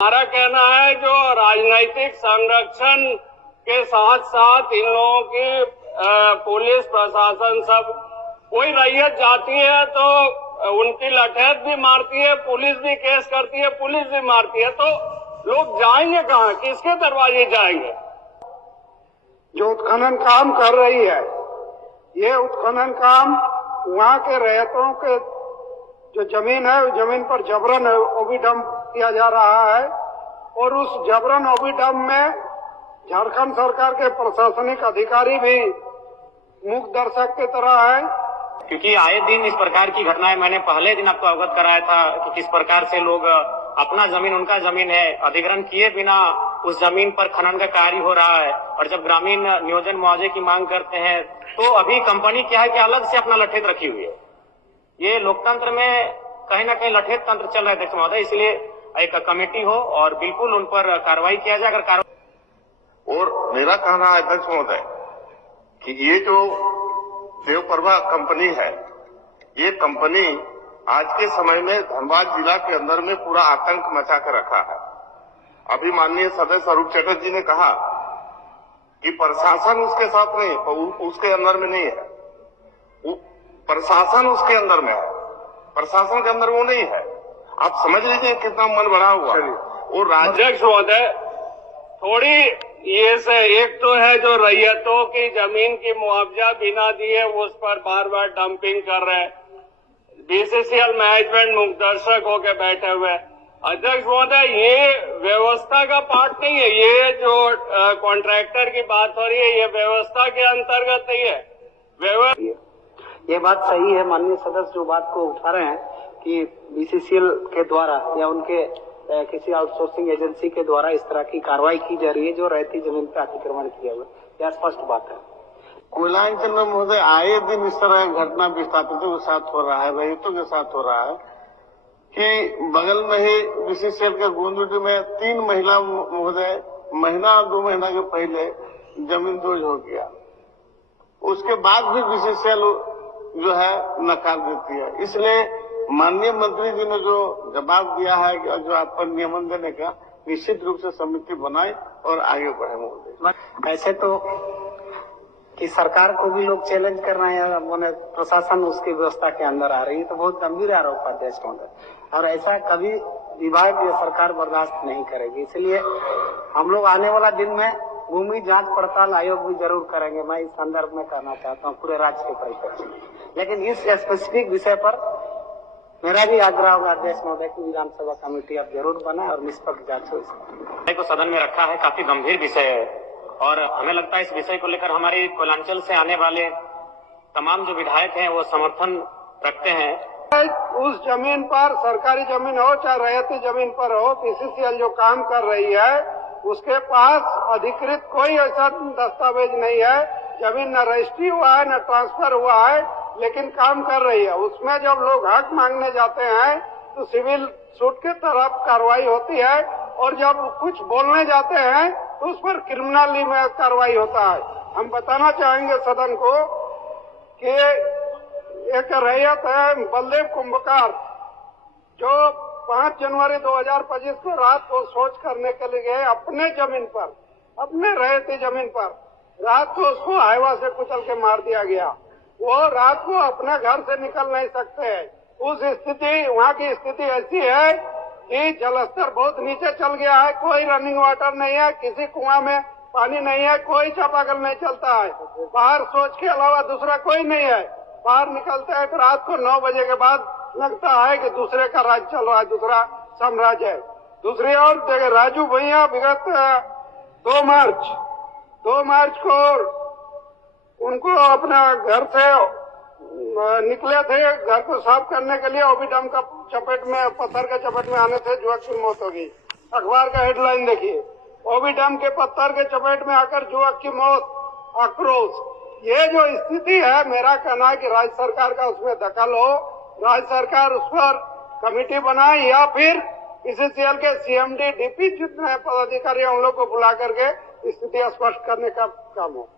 हमारा कहना है जो राजनीतिक संरक्षण के साथ साथ इन लोगों की पुलिस प्रशासन सब, कोई रैयत जाती है तो उनकी लठैत भी मारती है, पुलिस भी केस करती है, पुलिस भी मारती है, तो लोग जाएंगे कहाँ, किसके दरवाजे जाएंगे? जो उत्खनन काम कर रही है, ये उत्खनन काम वहाँ के रैयतों के जो जमीन है, उस जमीन पर जबरन ओबीडम किया जा रहा है और उस जबरन ओबीडम में झारखंड सरकार के प्रशासनिक अधिकारी भी मूक दर्शक की तरह है। क्योंकि आए दिन इस प्रकार की घटनाएं, मैंने पहले दिन आपको अवगत कराया था कि किस प्रकार से लोग अपना जमीन, उनका जमीन है, अधिग्रहण किए बिना उस जमीन पर खनन का कार्य हो रहा है, और जब ग्रामीण नियोजन मुआवजे की मांग करते हैं तो अभी कंपनी क्या है कि अलग से अपना लठेत रखी हुई है। ये लोकतंत्र में कहीं ना कहीं लठेत तंत्र चल रहा है अध्यक्ष महोदय, इसलिए एक कमेटी हो और बिल्कुल उन पर कार्रवाई किया जाए। अगर कार्रवाई, और मेरा कहना है अध्यक्ष महोदय कि ये जो देवप्रभा कंपनी है, ये कंपनी आज के समय में धनबाद जिला के अंदर में पूरा आतंक मचा कर रखा है। अभी माननीय सदस्य अरूप चटर्जी ने कहा कि प्रशासन उसके साथ नहीं, उसके अंदर में नहीं है, प्रशासन उसके अंदर में है, प्रशासन के अंदर वो नहीं है। आप समझ लीजिए कितना मन बड़ा हुआ। और अध्यक्ष महोदय, थोड़ी ये से एक तो है जो रैयतों की जमीन की मुआवजा बिना दिए उस पर बार बार डंपिंग कर रहे हैं, बीसीसीएल मैनेजमेंट मुखदर्शक होकर बैठे हुए। अध्यक्ष महोदय, ये व्यवस्था का पार्ट नहीं है, ये जो कॉन्ट्रैक्टर की बात हो रही है ये व्यवस्था के अंतर्गत नहीं है। ये बात सही है, माननीय सदस्य जो बात को उठा रहे हैं कि बीसीसीएल के द्वारा या उनके किसी आउटसोर्सिंग एजेंसी के द्वारा इस तरह की कार्रवाई की जा रही है जो रहती जमीन पर अतिक्रमण किया हुआ, यह स्पष्ट बात है। कोयलांचल में महोदय आए दिन इस तरह घटना विस्थापितों के साथ हो रहा है, रैयतों के साथ हो रहा है कि बगल में ही बीसीसीएल के गोंदुटी में 3 महिला महोदय महीना 2 महीना के पहले जमीन दोज हो गया, उसके बाद भी बीसीसीएल जो है नकार देती है। इसलिए माननीय मंत्री जी ने जो जवाब दिया है कि जो आप पर नियमन देने का, निश्चित रूप से समिति बनाए और आगे बढ़े महोदय। ऐसे तो कि सरकार को भी लोग चैलेंज कर रहे हैं, मैंने प्रशासन उसकी व्यवस्था के अंदर आ रही है, तो बहुत गंभीर आरोप है अध्यक्ष महोदय, और ऐसा कभी विभाग या सरकार बर्दाश्त नहीं करेगी। इसलिए हम लोग आने वाला दिन में भूमि जांच पड़ताल आयोग भी जरूर करेंगे। मैं इस संदर्भ में कहना चाहता हूँ पूरे राज्य के परिप्रेक्ष्य में, लेकिन इस स्पेसिफिक विषय पर मेरा भी आग्रह होगा अध्यक्ष महोदय की विधानसभा कमेटी आप जरूर बनाए और निष्पक्ष जांच हो। को सदन में रखा है, काफी गंभीर विषय है और हमें लगता है इस विषय को लेकर हमारे कोयलांचल से आने वाले तमाम जो विधायक हैं वो समर्थन रखते हैं। उस जमीन पर, सरकारी जमीन हो चाहे रैयती जमीन पर हो, बीसीसीएल जो काम कर रही है उसके पास अधिकृत कोई ऐसा दस्तावेज नहीं है, जमीन न रजिस्ट्री हुआ है न ट्रांसफर हुआ है, लेकिन काम कर रही है। उसमें जब लोग हक मांगने जाते हैं तो सिविल सूट के तरफ कार्रवाई होती है, और जब कुछ बोलने जाते हैं तो उस पर क्रिमिनली में कार्रवाई होता है। हम बताना चाहेंगे सदन को कि एक रैयत है बलदेव कुंभकार, जो 5 जनवरी 2025 को रात को शौच करने के लिए गए अपने जमीन पर, अपने रैयती जमीन पर, रात को उसको हाईवा से कुचल के मार दिया गया। वो रात को अपने घर से निकल नहीं सकते हैं। उस स्थिति, वहाँ की स्थिति ऐसी है कि जलस्तर बहुत नीचे चल गया है, कोई रनिंग वाटर नहीं है, किसी कुआं में पानी नहीं है, कोई चापाकल नहीं चलता है, बाहर शौच के अलावा दूसरा कोई नहीं है। बाहर निकलते हैं तो रात को 9 बजे के बाद लगता है कि दूसरे का राज चल रहा है, दूसरा साम्राज्य है। दूसरी ओर राजू भैया विगत 2 मार्च को उनको अपना घर से निकले थे, घर को साफ करने के लिए, ओबीडम का चपेट में, पत्थर के चपेट में आने से युवक की मौत हो गई। अखबार का हेडलाइन देखिए, ओबीडम के पत्थर के चपेट में आकर युवक की मौत, आक्रोश। ये जो स्थिति है, मेरा कहना है कि राज्य सरकार का उसमें दखल हो, राज्य सरकार उस पर कमेटी बनाए या फिर बीसीसीएल के सीएमडी, डीपी जितने पदाधिकारी हैं उन लोग को बुला करके स्थिति स्पष्ट करने का काम हो।